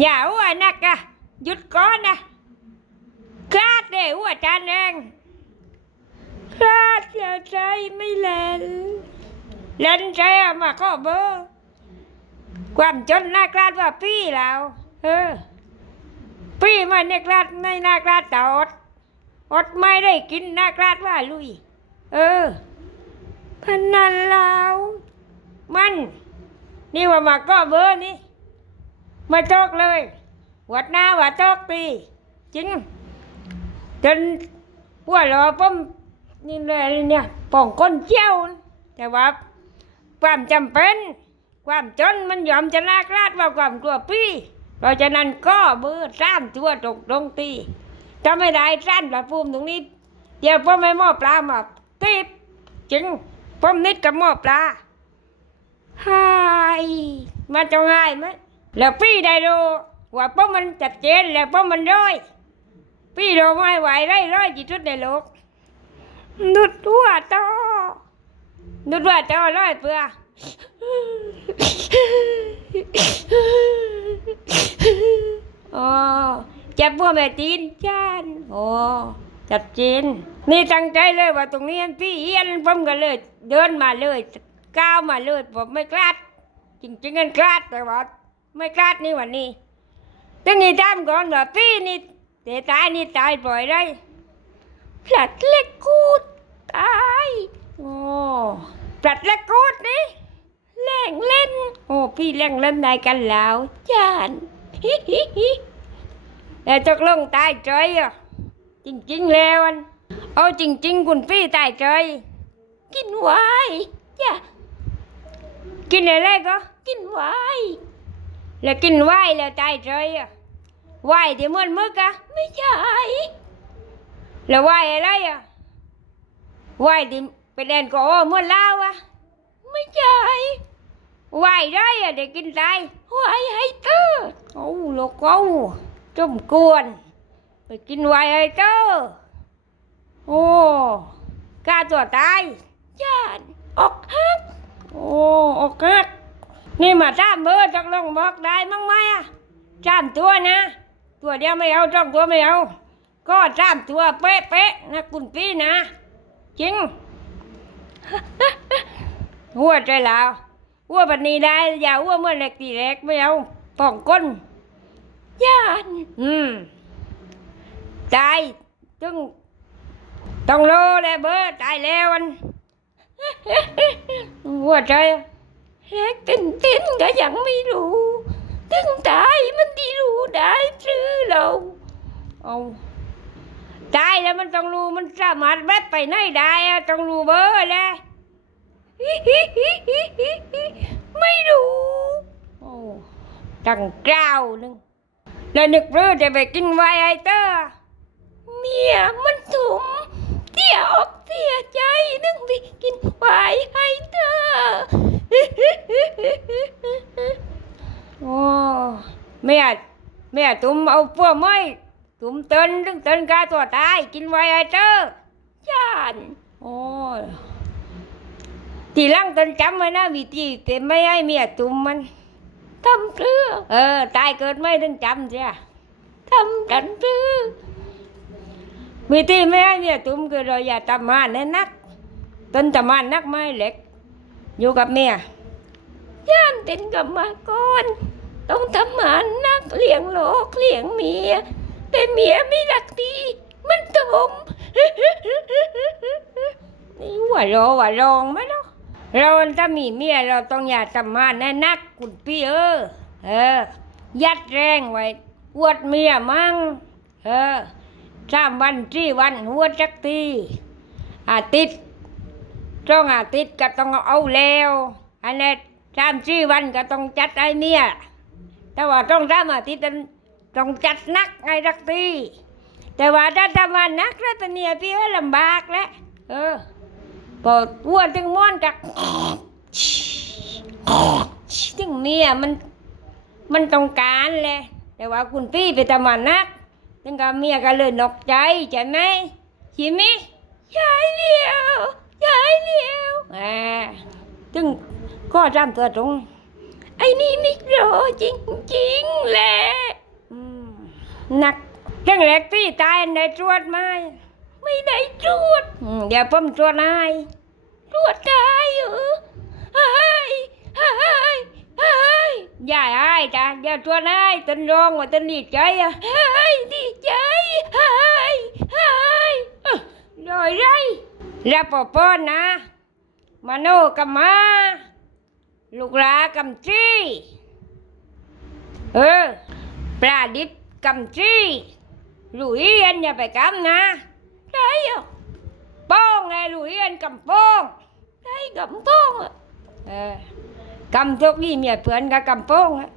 อย่าอ้วนนักอะหยุดก่อนนะคลาดเลยอ้วนจานเองคลาดอย่าใจไม่เล่นเล่นใจอะมาข้อเบอร์ความจนน่ากลาดว่าพี่เราเออพี่มันเนี่ยกลาดไม่น่ากลาดแต่อดอดไม่ได้กินน่ากลาดว่าลุย เออ พนันเรามัน นี่ว่ามาก็เบอร์นี่ไม่ตกเลย วัดหน้าวัดตกปีจริงจนพวกเราป้มนี่เลยเนี่ยป่องก้นเจ้าแต่ว่าความจำเป็น ความจนมันยอมชนะกลาดว่าความกลัวพี่เพราะฉะนั้นก็เบอร์สามตัวตกตรงตีถ้าไม่ได้สั้นประภูมิตรงนี้ เดี๋ยวพ่อไม่หม้อปลามาตีบจริง พ่อนิดกับหม้อปลาหายมันจะง่ายไหมแล้วพี่ได้รู้ว่าพ่อมันจัดเจนแล้วพ่อมันร้อย พี่รู้ไม่ไหวได้ร้อยจีทุดในโลกนุดหัวโตอนุดหัวโตอร้อยเปลืออ๋อจะพวกแม่จีนจานอ๋อจัดจีน นี่ตั้งใจเลยว่าตรงนี้พี่เอียนผมก็เลย เดินมาเลยก้าวมาเลยผมไม่กล้าจริงๆกันกล้าแต่ว่าไม่กล้านี่วันนี้ตั้งนี้ตามก่อนว่าพี่นี่เตะตายนี่ตายปล่อยได้พลัดเล็กกูดตายโอ้พลัดเล็กกูดนี่แรงเล่น โอ้พี่แรงเล่นได้กันแล้วจานฮิฮิฮิแล้วตกลงตายใจอะจริงๆแล้วอัน เอาจริง ๆ คุณพี่ตายใจกินไวน์จ้ะกินอะไรก็กินไวน์แล้วกินไวน์แล้วตายใจอะไวน์ที่เหมือนมึกอะไม่ใช่แล้วไวน์อะไรอะไวน์ที่เป็นแอลกอฮอล์เหมือนเล้าอะไม่ใช่ไหวได้อะเด็กกินตายไหวให้เตอร์โอ้โลกเอาจมกวนไปกินไหวให้เตอร์ โอ้กล้าตัวตายจานออกฮักโอ้ออกฮักนี่มาจ้ามเบอร์ตกลงบอกได้มั้งไหมอะจ้ามตัวนะ ตัวเดียวไม่เอาจ้องตัวไม่เอา ก็จ้ามตัวเป๊ะๆนะคุณพี่นะ จริงหัวใจลาวหัวปันนี้ได้ อย่าหัวเมื่อเล็กตีเล็กไม่เอาป่องก้นย่านอืมตายจึง ต้องโลแลวเบอร์ตายแล้วอันหัวใจเล็กตินตินก็ยังไม่รู้ถึงตายมันที่รู้ได้ชื่อเราเอาตายแล้วมันต้องรู้มันสามารถแวบไปไหนได้อะต้องรู้เบอร์แหละไม่รู้โอ้ตั้งเก้าหนึงแล้วนึกเพื่อจะไปกินไวไอเตอร์เมียมันถุมเสียอกเสียใจนึกไปกินไวน์ไอเตอร์โอ้ ไม่อาจไม่ตุ้มเอาพวกไม่ตุ้มเต้นตึงเต้นกาตัวตายกินไวน์ไอเตอร์จานโอ้ยทีหลังตินจำไว้นะวิธีแต่ไม่ให้เมียตุ่มมันทำเพื่อเออตายเกิดไม่ต้องจำเสียทำกันเพื่อวิธีไม่ให้เมียตุ่มคือเราอย่าทำมานให้นักตนทำมานนักไม่เล็กอยู่กับเมียย่านเป็นกับมาก่อน ต้องทำมานนักเลี้ยงโลกเลี้ยงเมีย แต่เมียไม่รักดี มันถมนี่หัว่ารอว่าลองไหมเนาะเราถ้ามีเมียเราต้องอย่าทำมาแน่นักคุณพี่เออ เออ ยัดแรงไว้อวดเมียมั่งเออสามวันสี่วันหัวจักทีอาทิตย์ช่องอาทิตย์ก็ต้องเอาแล้วอันนี้สามสี่วันก็ต้องจัดไอ้เมีย แต่ว่าต้องสามอาทิตย์ต้องจัดนักไอ้จักทีแต่ว่าถ้าทำมานักแล้วตอนเนี้ยพี่เออลำบากแล้วเออพออ้วถึงม้อนกักถึงเมียมันมันต้องการเลยแต่ว่าคุณพี่ไปทำมานักถึงกับเมียก็เลยนอกใจใช่ไหมใช่ไหมใช่เดียวยายเลี้ยวแหมจึงก็จำตัวตรง ไอ้นี่นิโรจริงๆแหละอืมหนักเรื่องแรกที่ตายได้ตรวจไหมไม่ได้ตรวจอืมเดี๋ยวผมตรวจให้ตรวจได้เหรอไอ้ไอ้ไอ้อย่าไอ้จ้ะเดี๋ยวตรวจให้ตันร้องว่าตันดีใจอะไอ้ดีใจไอ้ไอ้ลอยไรแล้วปอปอนนะมาโนกับมา ลูกหลากำจี้เออปลาดิบกำจี้ลุยเอ็นอย่าไปกำนะได้เหรอโป้งไงลุยเอ็นกำป้องได้กำป้องเออกำทุกที่เมียเพื่อนกับกำป้งอะ